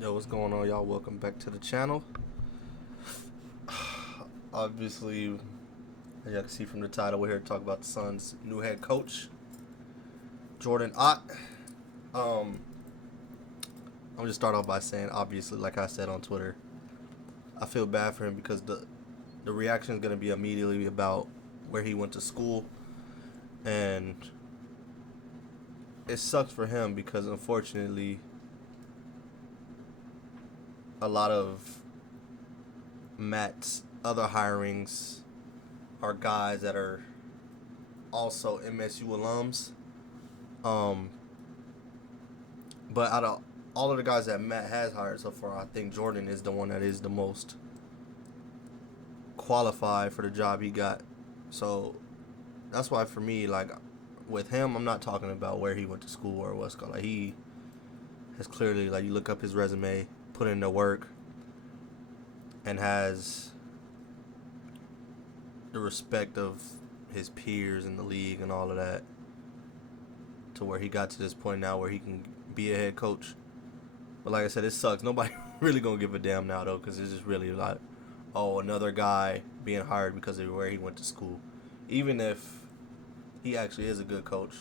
Yo, what's going on, y'all? Welcome back to the channel. Obviously, as y'all can see from the title, we're here to talk about the Suns' new head coach, Jordan Ott. I'm just start off by saying, obviously, like I said on Twitter, I feel bad for him because the reaction is gonna be immediately about where he went to school, and it sucks for him because unfortunately, a lot of Matt's other hirings are guys that are also MSU alums. Um, but out of all of the guys that Matt has hired so far, I think Jordan is the one that is the most qualified for the job he got. So that's why for me, like with him, I'm not talking about where he went to school or what's called. Like he has clearly, like you look up his resume, put in the work, and has the respect of his peers in the league and all of that, to where he got to this point now where he can be a head coach. But like I said, it sucks. Nobody really gonna give a damn now though, because it's just really like, oh, another guy being hired because of where he went to school. Even if he actually is a good coach,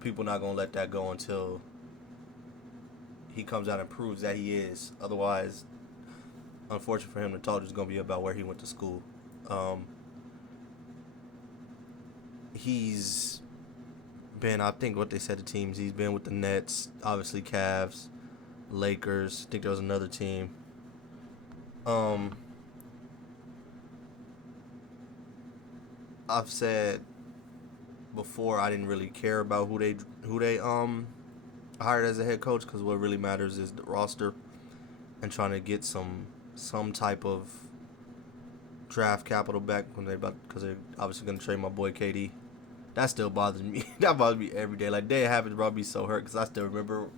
people not gonna let that go until he comes out and proves that he is. Otherwise, unfortunate for him, the talk is gonna be about where he went to school. He's been, I think what they said, the teams he's been with: the Nets, obviously Cavs, Lakers. I think there was another team. I've said before I didn't really care about who they hired as a head coach, because what really matters is the roster and trying to get some type of draft capital back when because they're obviously gonna trade my boy KD. That still bothers me. That bothers me every day. Like, day it happens, bro, I'll be so hurt because I still remember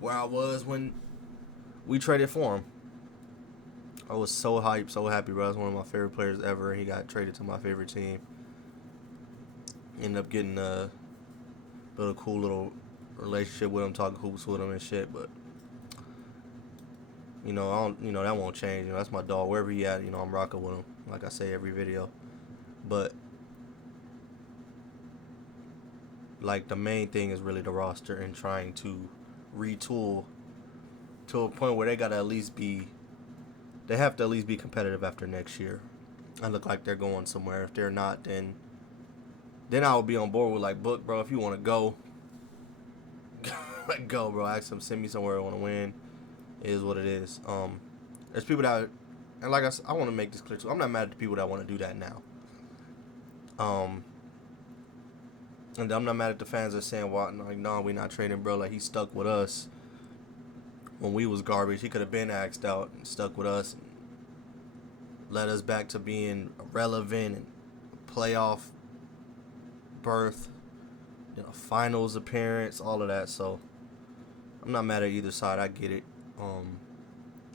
where I was when we traded for him. I was so hyped, so happy, bro. I was one of my favorite players ever, and he got traded to my favorite team. Ended up getting a cool little relationship with him, talking hoops with him and shit. But I don't. That won't change. That's my dog. Wherever he at, I'm rocking with him. Like I say every video. But like the main thing is really the roster and trying to retool to a point where they gotta at least be. They have to at least be competitive after next year. And look like they're going somewhere. If they're not, then I will be on board with like, Book, bro. If you want to go, like go, bro. Ask them, send me somewhere I want to win. It is what it is. There's people that, and like I want to make this clear too. I'm not mad at the people that want to do that now. And I'm not mad at the fans that are saying, "Well, like, no, we not trading, bro. Like he stuck with us when we was garbage. He could have been axed out and stuck with us, and led us back to being relevant and playoff berth, finals appearance, all of that." So I'm not mad at either side. I get it.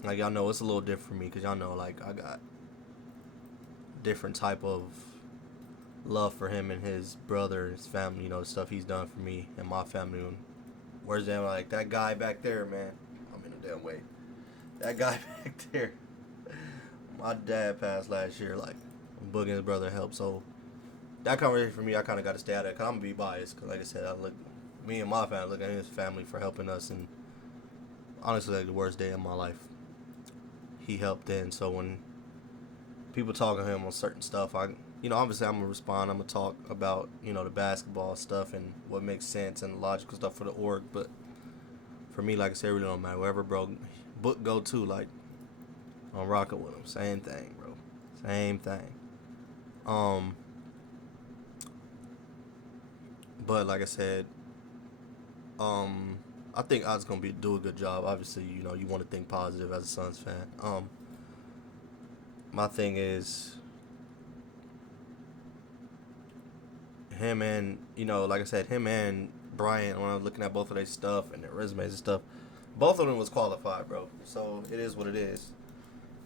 Like y'all know, it's a little different for me because y'all know, like I got different type of love for him and his brother and his family. The stuff he's done for me and my family. And where's that? Like that guy back there, man. I'm in a damn way. That guy back there. My dad passed last year. Like Boog and his brother helped. So that conversation for me, I kind of got to stay out of it because I'm gonna be biased. Because like I said, me and my family look at his family for helping us, and honestly, like the worst day of my life, he helped in. So when people talking to him on certain stuff, obviously I'm gonna respond. I'm gonna talk about the basketball stuff and what makes sense and the logical stuff for the org. But for me, like I said, it really don't matter. Wherever Book go to, like I'm rocking with him. Same thing, bro. Same thing. But like I said, I think Ott's gonna do a good job. Obviously, you want to think positive as a Suns fan. My thing is him and like I said, him and Bryant. When I was looking at both of their stuff and their resumes and stuff, both of them was qualified, bro. So it is what it is.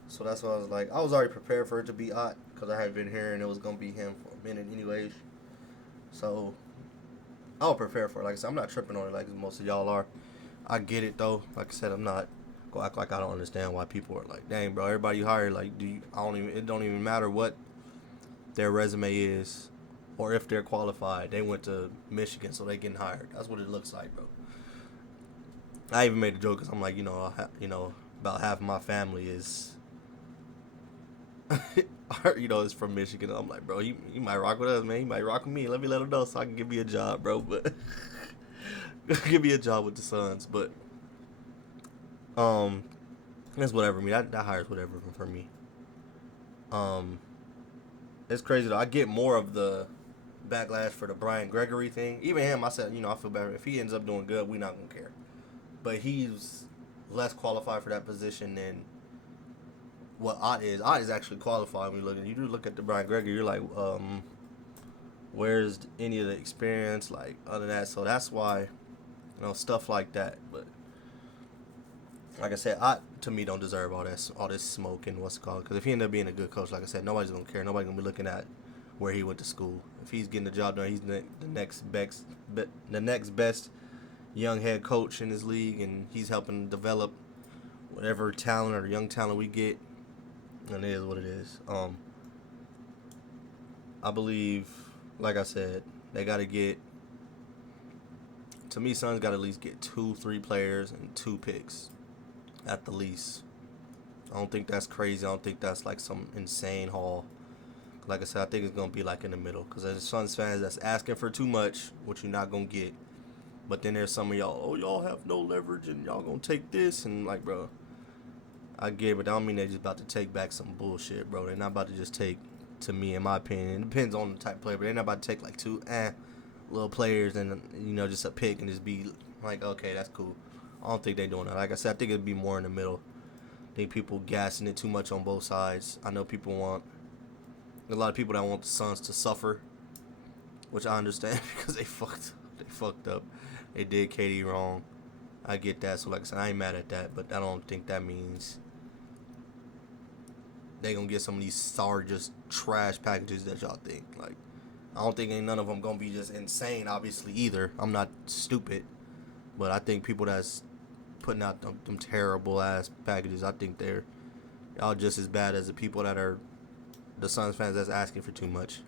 So that's why I was like, I was already prepared for it to be Ott because I had been hearing it was gonna be him for a minute, anyways. So I'll prepare for it. Like I said, I'm not tripping on it like most of y'all are. I get it though. Like I said, I'm not go act like I don't understand why people are like, dang, bro, everybody you hire, like, it don't even matter what their resume is or if they're qualified. They went to Michigan, so they getting hired. That's what it looks like, bro. I even made a joke because I'm like, about half of my family is, is from Michigan. I'm like, bro, you might rock with us, man. You might rock with me. Let him know so I can give you a job, bro. But give me a job with the Suns. But that's whatever. That hires whatever for me. It's crazy though. I get more of the backlash for the Brian Gregory thing. Even him, I said, I feel better if he ends up doing good. We not gonna care. But he's less qualified for that position than what Ott is. Ott is actually qualified when you do look at the Brian Gregory, you're like, where's any of the experience, like, other than that? So that's why, stuff like that. But like I said, Ott, to me, don't deserve all this smoke and what's it called. Because if he ended up being a good coach, like I said, nobody's going to care. Nobody's going to be looking at where he went to school. If he's getting the job done, he's the next best young head coach in his league, and he's helping develop whatever talent or young talent we get. And it is what it is. I believe, like I said, they got to get, to me, Suns got to at least get 2-3 players and 2 picks at the least. I don't think that's crazy. I don't think that's like some insane haul. Like I said, I think it's going to be like in the middle. Because there's Suns fans that's asking for too much, which you're not going to get. But then there's some of y'all, y'all have no leverage and y'all going to take this. And like, bro, I get it, but that don't mean they're just about to take back some bullshit, bro. They're not about to just take, to me, in my opinion, it depends on the type of player, but they're not about to take like 2 little players and, just a pick and just be like, okay, that's cool. I don't think they're doing that. Like I said, I think it'd be more in the middle. I think people gassing it too much on both sides. I know a lot of people that want the Suns to suffer, which I understand because they fucked up. They did KD wrong. I get that. So like I said, I ain't mad at that, but I don't think that means they gonna get some of these sorry, just trash packages that y'all think. Like, I don't think ain't none of them gonna be just insane, obviously, either. I'm not stupid, but I think people that's putting out them terrible ass packages, I think they're y'all just as bad as the people that are the Suns fans that's asking for too much.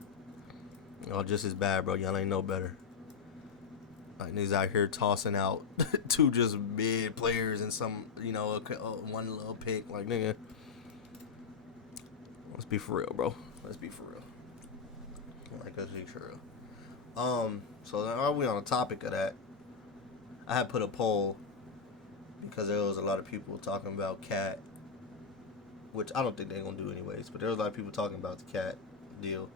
Y'all just as bad, bro. Y'all ain't no better. Like, niggas out here tossing out 2 just mid players and some, one little pick. Like, nigga, let's be for real, bro. Let's be for real. Let's be for real. So are we on the topic of that? I had put a poll because there was a lot of people talking about Cat, which I don't think they're gonna do anyways. But there was a lot of people talking about the Cat deal,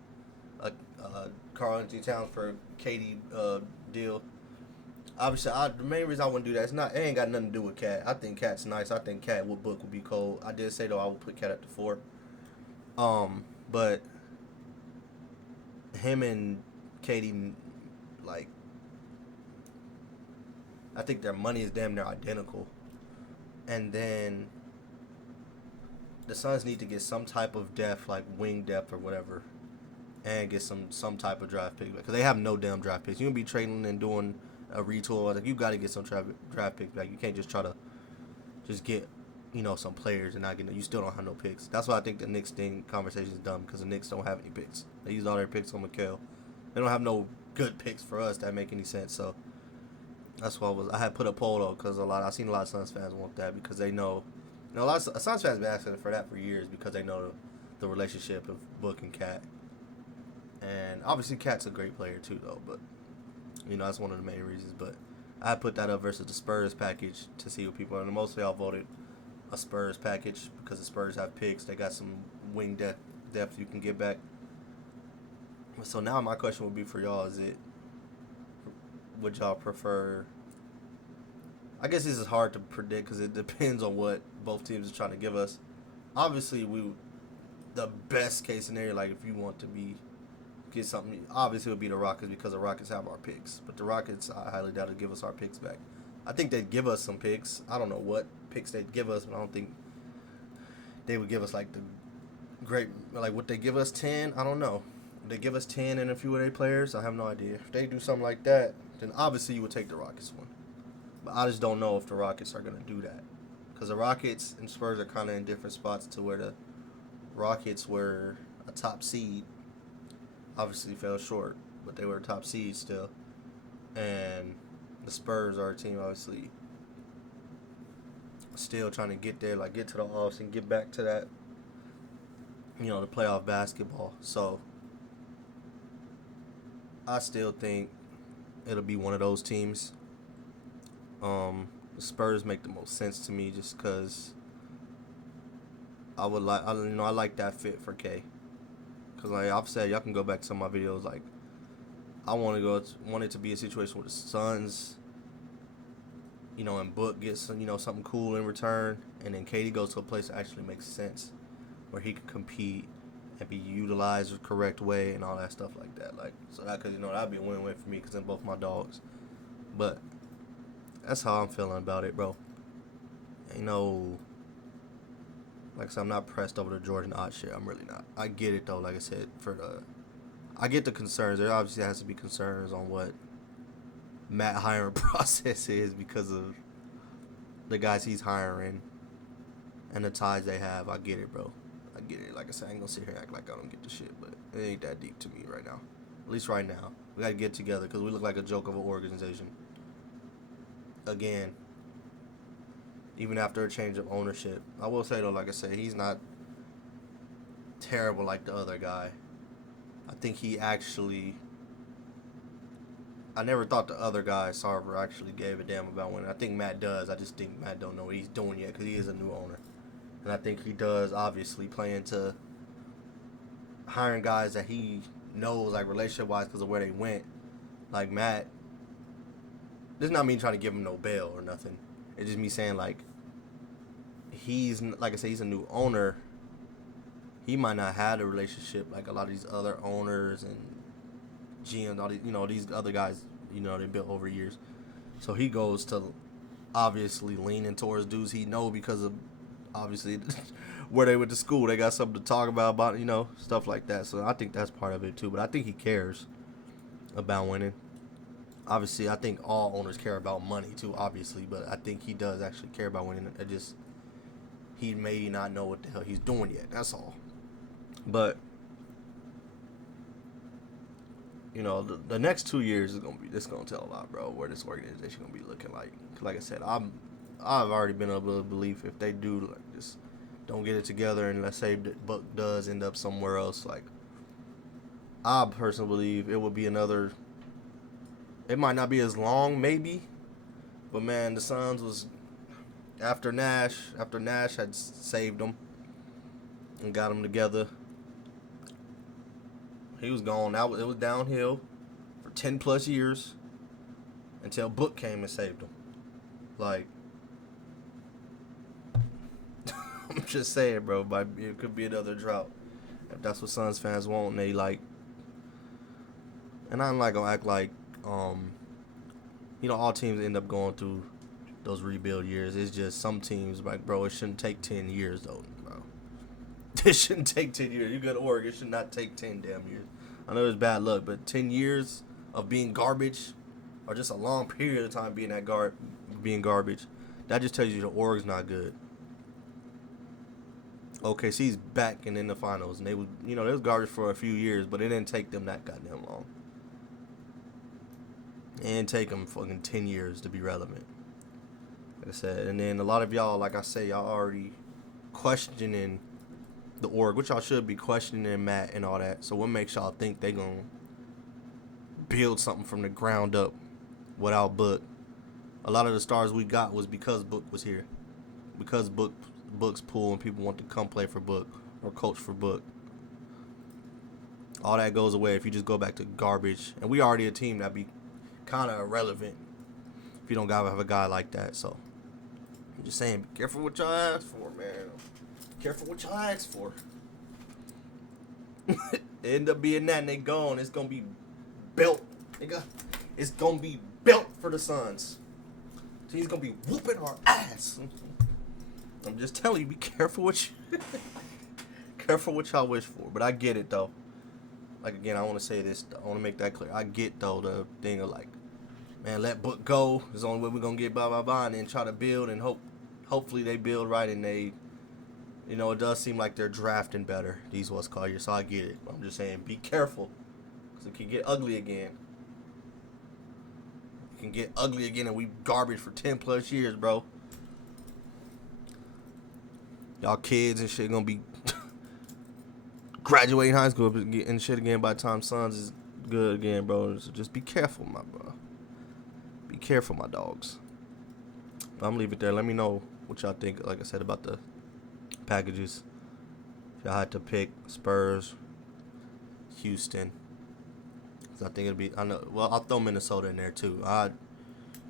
Karl-Anthony Towns for KD deal. Obviously, the main reason I wouldn't do that it ain't got nothing to do with Cat. I think Cat's nice. I think Cat would be cold. I did say though I would put Cat at the 4. But him and KD, like, I think their money is damn near identical. And then the Suns need to get some type of depth, like wing depth or whatever, and get some type of draft pick, because they have no damn draft picks. You can be trading and doing a retool. Like, you got to get some draft picks back. You can't just try to just get some players and not get. You still don't have no picks. That's why I think the Knicks conversation is dumb, because the Knicks don't have any picks. They use all their picks on Mikal. They don't have no good picks for us that make any sense. So that's why I had put a poll though, because I've seen a lot of Suns fans want that, because they know. A lot of Suns fans have been asking for that for years, because they know the relationship of Book and Cat. And obviously Cat's a great player too, though. But that's one of the main reasons. But I put that up versus the Spurs package to see what people. And most of y'all voted a Spurs package, because the Spurs have picks. They got some wing depth you can get back. So now my question would be for y'all: would y'all prefer? I guess this is hard to predict because it depends on what both teams are trying to give us. Obviously, the best case scenario, like if you want to get something, obviously it would be the Rockets, because the Rockets have our picks. But the Rockets, I highly doubt, would give us our picks back. I think they'd give us some picks. I don't know what picks they'd give us, but I don't think they would give us like the great, like would they give us 10? I don't know. Would they give us 10 and a few of their players? I have no idea. If they do something like that, then obviously you would take the Rockets one. But I just don't know if the Rockets are going to do that. because the Rockets and Spurs are kind of in different spots to where the Rockets were a top seed. Obviously fell short, but they were a top seed still. And the Spurs are a team obviously still trying to get there, like get to the offs and get back to that, the playoff basketball. So I still think it'll be one of those teams. The Spurs make the most sense to me just because I like that fit for K. Because like I've said, y'all can go back to some of my videos. Like I want it to be a situation where the Suns, and Book gets something cool in return, and then KD goes to a place that actually makes sense, where he can compete and be utilized the correct way and all that stuff like that. Like so that because that'd be a win-win for me because they're both my dogs. But that's how I'm feeling about it, bro. Like I said, I'm not pressed over the Jordan Ott shit. I'm really not. I get it though. Like I said, I get the concerns. There obviously has to be concerns on what Matt hiring process is because of the guys he's hiring and the ties they have. I get it, bro. I get it. Like I said, I ain't gonna sit here and act like I don't get the shit, but it ain't that deep to me right now. At least right now. We gotta get together because we look like a joke of an organization. Again, even after a change of ownership. I will say, though, like I said, he's not terrible like the other guy. I think he actually... I never thought the other guy, Sarver, actually gave a damn about winning. I think Matt does. I just think Matt don't know what he's doing yet because he is a new owner. And I think he does, obviously, play into hiring guys that he knows, like, relationship-wise because of where they went. Like, Matt... This is not me trying to give him no bail or nothing. It's just me saying, like, like I said, he's a new owner. He might not have a relationship like a lot of these other owners and GMs, all these, these other guys, they built over years. So he goes to obviously leaning towards dudes he know because of obviously where they went to school. They got something to talk about, stuff like that. So I think that's part of it too. But I think he cares about winning. Obviously, I think all owners care about money too, obviously, but I think he does actually care about winning. He may not know what the hell he's doing yet. That's all. But the next 2 years is gonna tell a lot, bro. Where this organization gonna be looking like. Like I said, I've already been able to believe if they do like just don't get it together, and let's say Buck does end up somewhere else, like I personally believe it would be another. It might not be as long, maybe, but man, the Suns was after Nash had saved them and got them together. He was gone. It was downhill for 10 plus years until Book came and saved them. Like, I'm just saying, bro. It could be another drought if that's what Suns fans want. And they like, and I'm not gonna act like. All teams end up going through those rebuild years. It's just some teams, like, bro, it shouldn't take 10 years, though, bro. It shouldn't take 10 years. You go to Oregon, it should not take 10 damn years. I know it's bad luck, but 10 years of being garbage, or just a long period of time being garbage, that just tells you the Oregon's not good. OKC's back and in the finals, and they was garbage for a few years, but it didn't take them that goddamn long. And take them fucking 10 years to be relevant. Like I said. And then a lot of y'all, like I say, y'all already questioning the org, which y'all should be questioning Matt and all that. So what makes y'all think they gonna build something from the ground up without Book? A lot of the stars we got was because Book was here. Because Book's pool and people want to come play for Book or coach for Book. All that goes away if you just go back to garbage. And we already a team that be kind of irrelevant if you don't have a guy like that. So I'm just saying, be careful what y'all ask for, man. Careful what y'all ask for. It end up being that and they gone. It's gonna be built, nigga. It's gonna be built for the Suns. He's gonna be whooping our ass. I'm just telling you, be careful what careful what y'all wish for. But I get it though. Like again, I want to say this. I want to make that clear. I get though the thing of like, man, let Book go. It's the only way we're gonna get blah blah blah, and then try to build and hope hopefully they build right and they, you know, it does seem like they're drafting better, these West Colliers, so I get it. I'm just saying, be careful, because it can get ugly again. It can get ugly again, and we garbage for 10 plus years, bro. Y'all kids and shit gonna be graduating high school and shit again by the time sons is good again, bro. So just be careful, my bro. Be careful, my dogs. But I'm gonna leave it there. Let me know what y'all think, like I said, about the packages. If y'all had to pick Spurs, Houston, cause I think it'd be. I know. Well, I'll throw Minnesota in there too. Y'all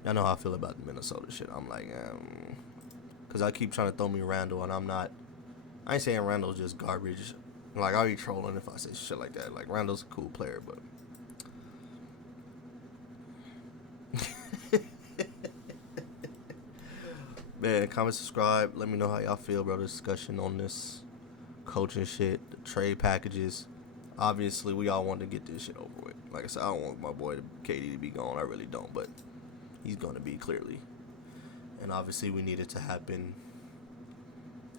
know how I feel about the Minnesota shit. I'm like, cause I keep trying to throw me Randall, and I'm not. I ain't saying Randall's just garbage. Like, I'll be trolling if I say shit like that. Like, Randall's a cool player, but. Man, comment, subscribe. Let me know how y'all feel about the discussion on this coaching shit, the trade packages. Obviously, we all want to get this shit over with. Like I said, I don't want my boy KD to be gone. I really don't, but he's going to be, clearly. And obviously, we need it to happen.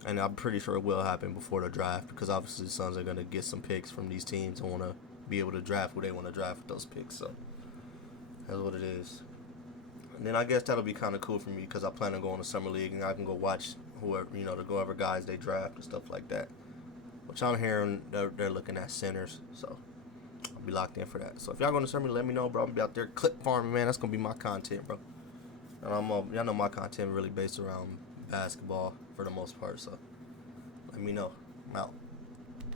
And I'm pretty sure it will happen before the draft, because obviously the Suns are going to get some picks from these teams and want to be able to draft who they want to draft with those picks. So that's what it is. And then I guess that'll be kind of cool for me, because I plan on going to Summer League and I can go watch whoever, you know, whoever guys they draft and stuff like that. Which I'm hearing they're looking at centers, so I'll be locked in for that. So if y'all going to Summer League, let me know, bro. I'm gonna be out there clip farming, man. That's gonna be my content, bro. And y'all know my content really based around basketball for the most part, so let me know. I'm out.